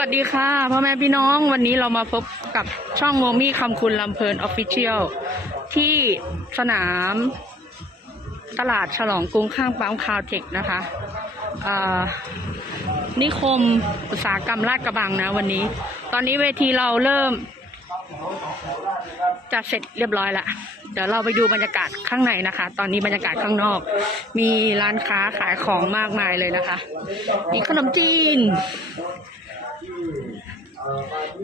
สวัสดีค่ะพ่อแม่พี่น้องวันนี้เรามาพบกับช่องโมมี่คำคุณลำเพลินออฟฟิเชียลที่สนาม ตลาดฉลองกรุงข้างปั๊มคาวเทคนะคะนิคมอุตสาหกรรมลาดกระบังนะวันนี้ ตอนนี้เวทีเราเริ่ม จะเสร็จเรียบร้อยละเดี๋ยวเราไปดูบรรยากาศข้างในนะคะ ตอนนี้บรรยากาศข้างนอก มีร้านค้าขายของมากมายเลยนะคะ มีขนมจีน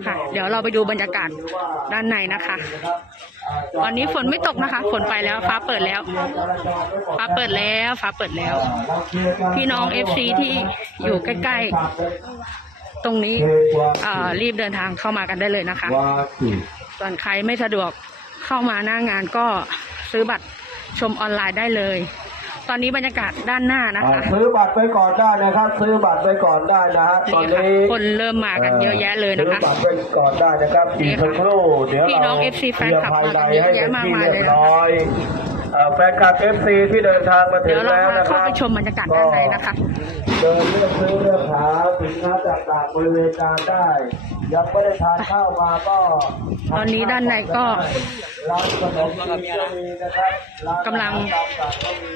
ค่ะ เดี๋ยวเราไปดูบรรยากาศด้านในนะคะ ตอนนี้ฝนไม่ตกนะคะ ฝนไปแล้ว ฟ้าเปิดแล้ว ฟ้าเปิดแล้ว ฟ้าเปิดแล้ว พี่น้องเอฟซีที่อยู่ใกล้ๆ ตรงนี้รีบเดินทางเข้ามากันได้เลยนะคะ ส่วนใครไม่สะดวกเข้ามาหน้างานก็ซื้อบัตรชมออนไลน์ได้เลย ตอนนี้บรรยากาศด้านหน้านะอ่าคะซื้อบัตรไปก่อนได้นะครับ ซื้อบัตรไปก่อนได้นะฮะตอนนี่ค่ะนี้คนเริ่มมากันเยอะแยะเลยนะซื้อคะบัตรไปก่อนได้นะครับอีกสักครู่เดี๋ยวพี่น้เราอง FC แฟนคลับตรียมากันภเยอะให้แยะเป็นมากที่มายเรีเลยยบนะร้อยเอ่อแฟนคลับ FC ที่เดินทางมาถึเดี๋งยวเราแล้วมานะคเข้ารับไปชมบรรยากาศด้านในนะคะ เดินเลือกซื้อเลือกหาสินค้าต่างๆบริเวณการได้ ยังไม่ได้ทานข้าวมาก็ตอนนี้ด้านในก็ ร้านขนมจีนก็มีนะครับร้านกำลัง อาหารตามสั่งก็มี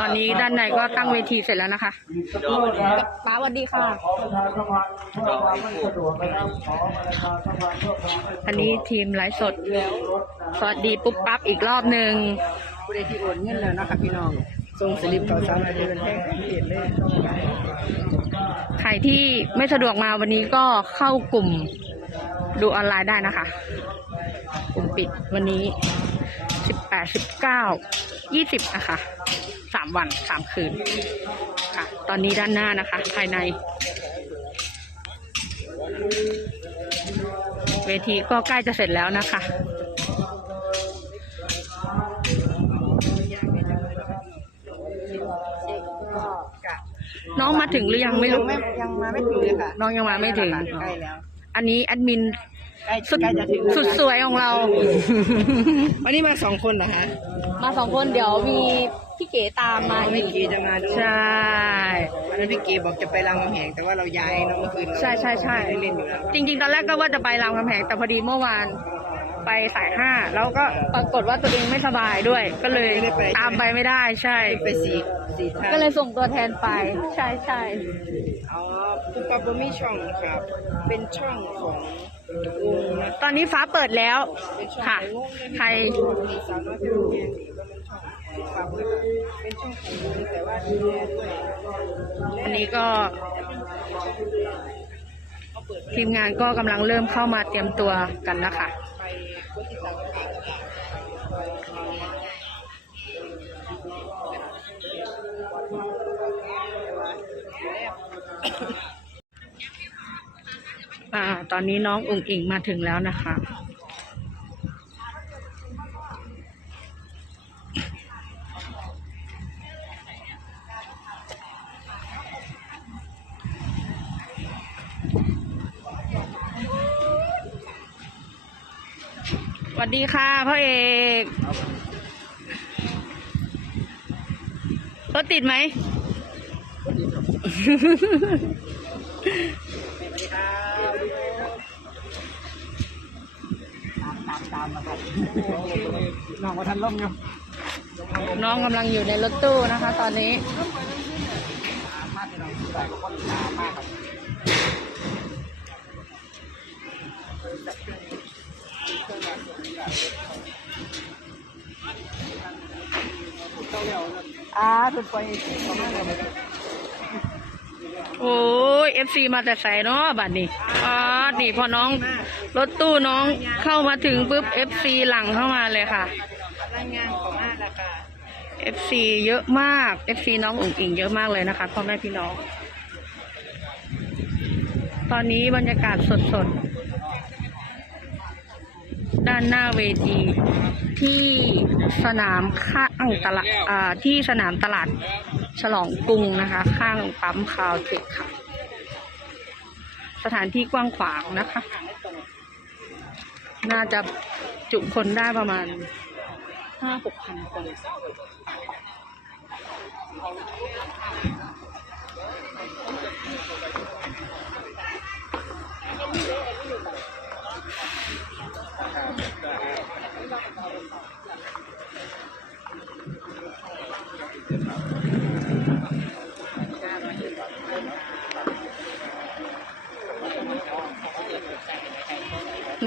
ตอนนี้ด้านในก็ตั้งเวทีเสร็จแล้วนะคะอีกสักครู่นะครับ ป้าสวัสดีค่ะ ขอประชาสัมพันธ์เพื่อความไม่สะดวกนะครับขอประชาสัมพันธ์เพื่อความไม่สะดวกอันนี้ทีมไลฟ์สดสวัสดีปุ๊บปั๊บอีกรอบหนึ่ง ผู้ใดที่โอนเงินแล้วนะครับพี่น้อง ส่งสลิปเขาสามารถเดินแท่งเห็นเลยใครที่ไม่สะดวกมาวันนี้ก็เข้ากลุ่มดูออนไลน์ได้นะคะ กลุ่มปิดวันนี้สิบแปดสิบเก้ายี่สิบนะคะสามวันสามคืนค่ะ ตอนนี้ด้านหน้านะคะ ภายใน เวทีก็ใกล้จะเสร็จแล้วนะคะ น้องมาถึงหรือยังไม่ยัรู้งไม่ยังมาไม่ถึงเลยค่ะน้องยังมาไม่ถึง ใกล้แล้วอันนี้แอดมินใกล้สุดใกล้จะถึงสุดสวยของเรา วันนี้มาสองคนเหรอคะมาสองคนเดี๋ยวมีพี่เก๋ตามมาพี่อีกเกจะมาด้วยใช่ วันนั้นพี่เกบอกจะไปรามคำแหงแต่ว่าเราย้ายเนาะเมื่อคืนเราใช่ใช่ใช่ ไม่ได้เล่นอยู่แล้วจริง ๆ ตอนแรกก็ว่าจะไปรามคำแหงแต่พอดีเมื่อวาน ไปสายห้าแล้วก็ปรากฏว่าตัวเองไม่สบายด้วย ก็เลยตามไปไม่ได้ใช่ ไปสี่สี่ท่านก็เลยส่งตัวแทนไป ใช่ใช่อ๋อปุ๊บปั๊บบ่มีช่องครับ เป็นช่องของวงนะตอนนี้ฟ้าเปิดแล้วเป็นช่องค่ะของวงนะใคร มีสาวน้อยเป็นแยงดีก็เป็นช่องปุ๊บปั๊บเป็นช่องของวงแต่ว่าดูแลด้วยอันนี้ก็ ทีมงานก็กำลังเริ่มเข้ามาเตรียมตัวกันนะคะ ตอนนี้น้องอุ๋งอิงมาถึงแล้วนะคะ วัสดีค่ะพ่อเอกรถติดไหมน้องว่าทันล่มอยู่น้องกำลังอยู่ในรถตู้นะคะ ตอนนี้ อ่าสุดไปประมาณนั้นโอ้ยเอฟซีมาแต่ใส่เนาะบัดนี้อ๋อนี่พอน้องรถตู้น้องเข้ามาถึงปุ๊บเอฟซีหลังเข้ามาเลยค่ะรายงานของอาราคาเอฟซีเยอะมากเอฟซีน้องอุ๋งอิงเยอะมากเลยนะคะพ่อแม่พี่น้อง ตอนนี้บรรยากาศสดๆ ด้านหน้าเวที ที่สนามข้างตลาดที่สนามตลาดฉลองกรุงนะคะ ข้างปั๊มคาวเทคค่ะ สถานที่กว้างขวางนะคะ น่าจะจุคนได้ประมาณห้าหกพันคน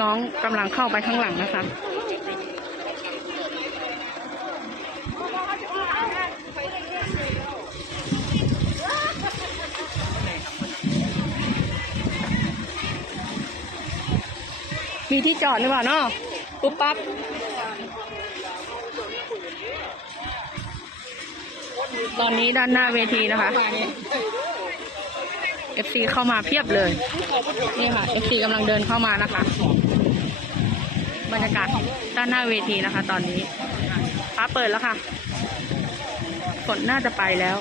น้องกำลังเข้าไปข้างหลังนะคะ มีที่จอดหรือเปล่าเนาะปุ๊บปั๊บ ตอนนี้ด้านหน้าเวทีนะคะ FC เข้ามาเพียบเลย นี่ค่ะ FC กำลังเดินเข้ามานะคะ บรรยากาศด้านหน้าเวทีนะคะ ตอนนี้ฟ้าเปิดแล้วค่ะ ฝนน่าจะไปแล้ว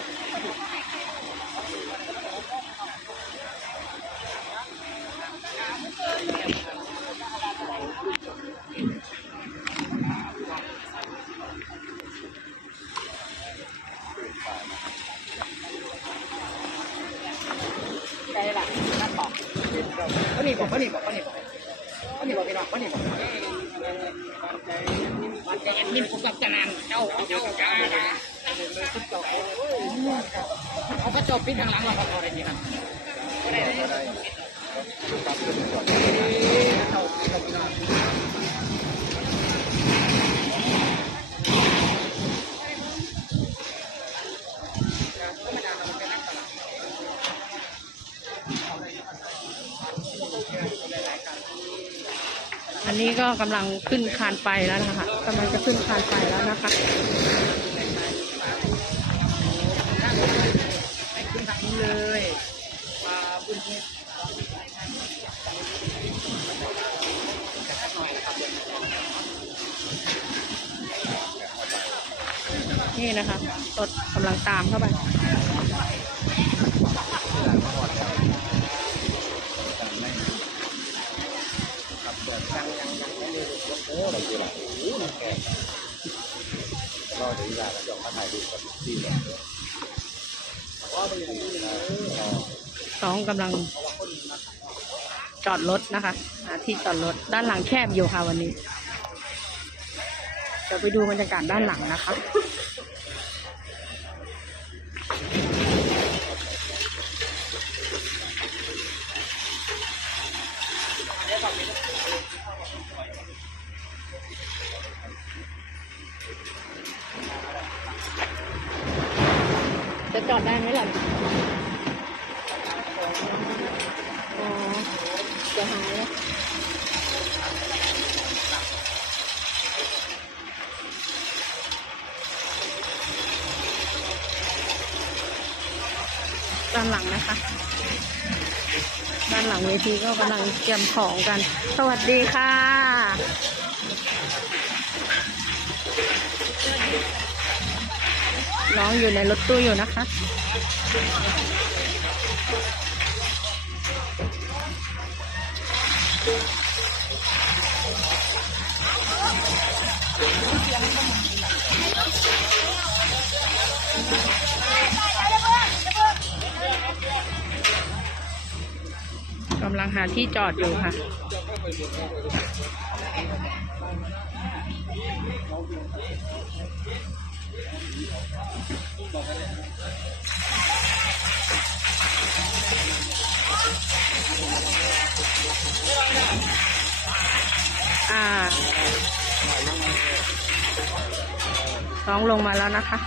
เขาหนีบอกเขาหนีบอกเขาหนีบอกพี่น้องเขาหนีบอกมันจะนิ่มผมกับนานเจ้าเจ้าจ้าเขาก็จบปิดทางหลังเราเขาได้ยินครับได้ นนี้ก็กำลังขึ้นคานไฟแล้วนะคะกำลังจะขึ้นคานไฟแล้วนะคะไปขึ้นทางนู้นเลยมาบุญนี่นี่นะคะรถกำลังตามเข้าไป อะไรอยู่โอ้มัแก่รอถึงเวลาเดี๋ยวมาถ่ายรูปกับที่เนี่ยสองกำลังจอดรถนะคะที่จอดรถด้านหลังแคบอยู่ค่ะวันนี้จะไปดูบรรยากาศด้านหลังนะคะเจอดได้ไหมล่ะอ๋อจะหายแล้วด้านหลังนะคะ ด้านหลังเวทีก็กำลังเตรียมของกัน สวัสดีค่ะ น้องอยู่ในรถตู้อยู่นะคะ กำลังหาที่จอดอยู่ค่ะ อ่าน้องลงมาแล้วนะคะ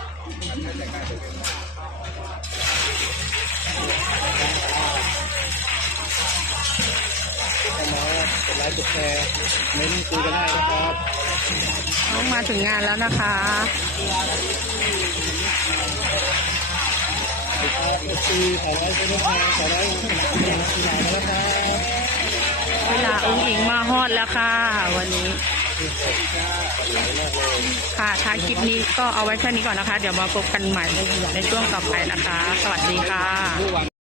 กดไลค์กดแชร์เม้นคุยกันได้นะครับ น้องมาถึงงานแล้วนะคะ เวลาอุ้งอิงมาฮอดแล้วค่ะ วันนี้ ค่ะท้าคลิปนี้ก็เอาไว้แค่นี้ก่อนนะคะ เดี๋ยวมาพบกันใหม่ในช่วงต่อไปนะคะ สวัสดีค่ะ